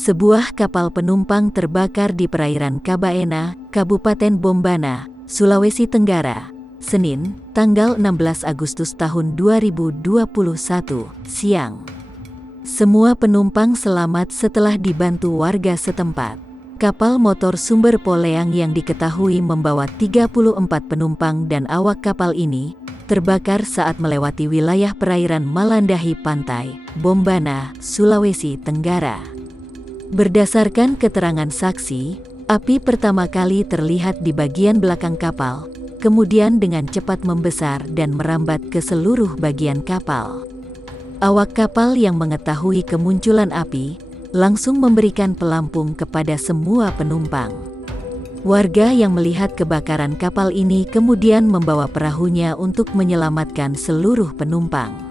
Sebuah kapal penumpang terbakar di perairan Kabaena, Kabupaten Bombana, Sulawesi Tenggara, Senin, tanggal 16 Agustus tahun 2021, siang. Semua penumpang selamat setelah dibantu warga setempat. Kapal motor Sumber Poleang yang diketahui membawa 34 penumpang dan awak kapal ini terbakar saat melewati wilayah perairan Malandahi Pantai, Bombana, Sulawesi Tenggara. Berdasarkan keterangan saksi, api pertama kali terlihat di bagian belakang kapal, kemudian dengan cepat membesar dan merambat ke seluruh bagian kapal. Awak kapal yang mengetahui kemunculan api, langsung memberikan pelampung kepada semua penumpang. Warga yang melihat kebakaran kapal ini kemudian membawa perahunya untuk menyelamatkan seluruh penumpang.